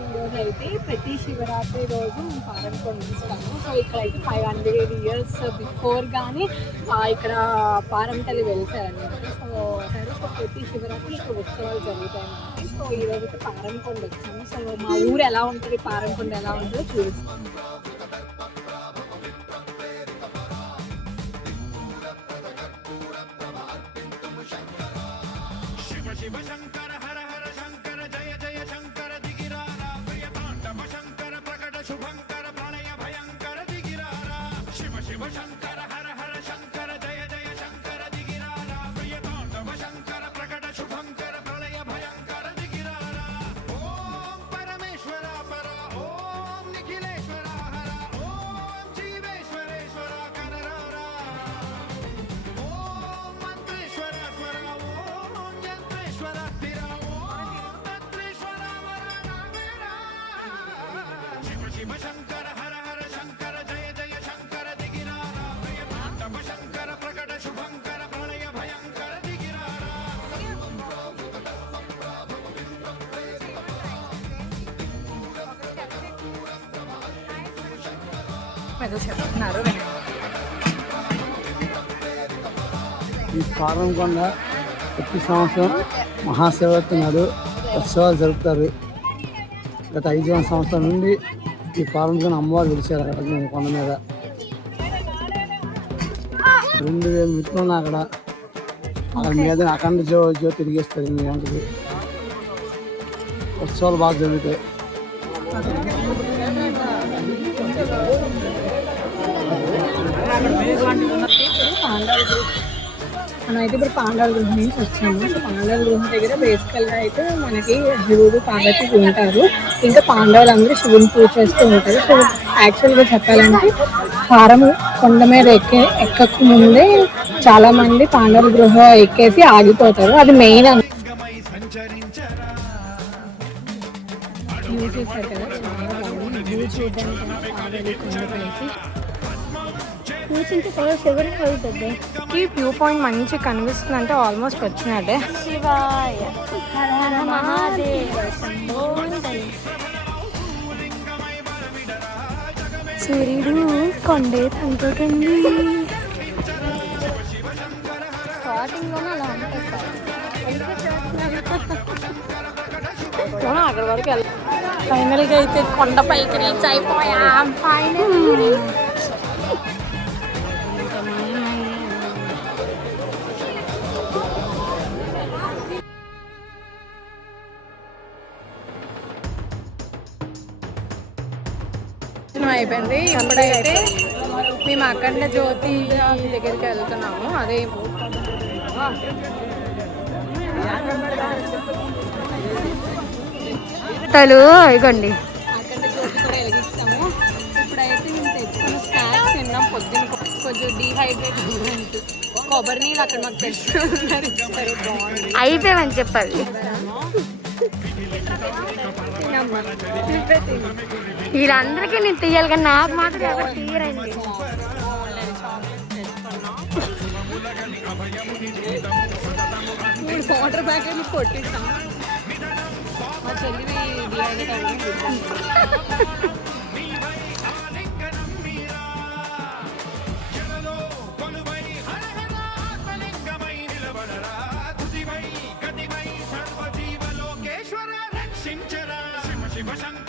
ఈరోజు అయితే ప్రతి శివరాత్రి రోజు మేము పారంకొండ ఇస్తాము. సో ఇక్కడైతే 500 years బిఫోర్ కానీ ఇక్కడ పారంతల్లి వెలిసారనమాట. సో ప్రతి శివరాత్రి ఇక్కడ ఉత్సవాలు జరుగుతాయి అన్నమాట. సో ఈరోజు అయితే పారంకొండ వచ్చాము. సో మా ఊరు ఎలా ఉంటుంది, పారంకొండ ఎలా ఉంటుందో చూపిస్తాము. शिव शंकर हर हर शंकर जय जय शंकर दिगिरारा प्रियतांडव शंकर प्रकट शुभंकर प्रणय भयंकर दिगिरारा शिव शिव शंकर हर हर शंकर जय जय शंकर दिगिरारा प्रियतांडव शंकर प्रकट शुभंकर प्रणय भयंकर दिगिरारा ओम परमेश्वरा परा ओम निखिलेश्वरा हरा ओम जीवेश्वरेश्वरा कनरारा ओम मंत्रेश्वरा स्वरा ओम यंत्रेश्वरा स्थिरा ओम तत्रेश्वरा वरदानवेरा शिव शिव शंकर हर हर शंकर जय जय शंकर दिगिरारा प्रियतांडव शंकर प्रकट शुभंकर प्रणय भयंकर दिगिरारा చెప్తున్నారు. ఈ పారంకొండ ప్రతి సంవత్సరం మహాశివరాత్రి నాడు ఉత్సవాలు జరుపుతారు. గత 5 సంవత్సరాల నుండి ఈ పారంకొండ అమ్మవారు వెలిచారు అక్కడ కొండ మీద. 2000 మెట్లు ఉన్నాయి అక్కడ. అక్కడ మీద అఖండ జ్యోతి తిరిగేస్తారు. మీ వెంటకి ఉత్సవాలు బాగా జరుగుతాయి. మనం అయితే ఇప్పుడు పాండవుల గృహం నుంచి వచ్చాము. సో పాండవుల గృహం దగ్గర బేసికల్గా అయితే మనకి శివుడు పార్వతి ఉంటారు. ఇంకా పాండవులందరూ శివుని పూజ చేస్తూ ఉంటారు. సో యాక్చువల్గా చెప్పాలంటే పారం కొండ మీద ఎక్కక ముందే చాలా మంది పాండవుల గృహ ఎక్కేసి ఆగిపోతారు. అది మెయిన్ వ్యూ చేశారు కదా, చాలా బాగుంది. వ్యూ చూడడానికి కొండపైకి ఈ వ్యూ పాయింట్ మంచి కనిపిస్తుంది. అంటే ఆల్మోస్ట్ వచ్చినట్టే. శివాయ హర హర మహాదేవ శంభో సూర్యుడు కొండే తనుకుంటుంది. స్టార్టింగ్ లోనే అలా అనిపిస్తారు. అక్కడ వరకు వెళ్ళి ఫైనల్గా అయితే కొండపైకి రీచ్ అయిపోయాం. ఫైనల్ అయిపోయింది. ఇప్పుడైతే మేము అఖండ జ్యోతి దగ్గరికి వెళ్తున్నాము. అదే తలు ఇగోండి. అఖండ జ్యోతి కూడా వెలిగిస్తాము. ఇప్పుడైతే మేము తెచ్చుకున్న స్నాక్స్ తిన్నాం. పొద్దున్న కొంచెం డీహైడ్రేట్ అవ్వడానికి కొబ్బరి నీళ్ళు అక్కడ మాకు తెచ్చుకున్నారు. అయిపోయామని చెప్పాలి. వీళ్ళందరికీ నేను తీయాలి కానీ నాకు మాత్రం ఎవరు తీయరండి. వాటర్ ప్యాకెట్లు కొట్టిస్తాం. మా చెల్లి శివ శంకర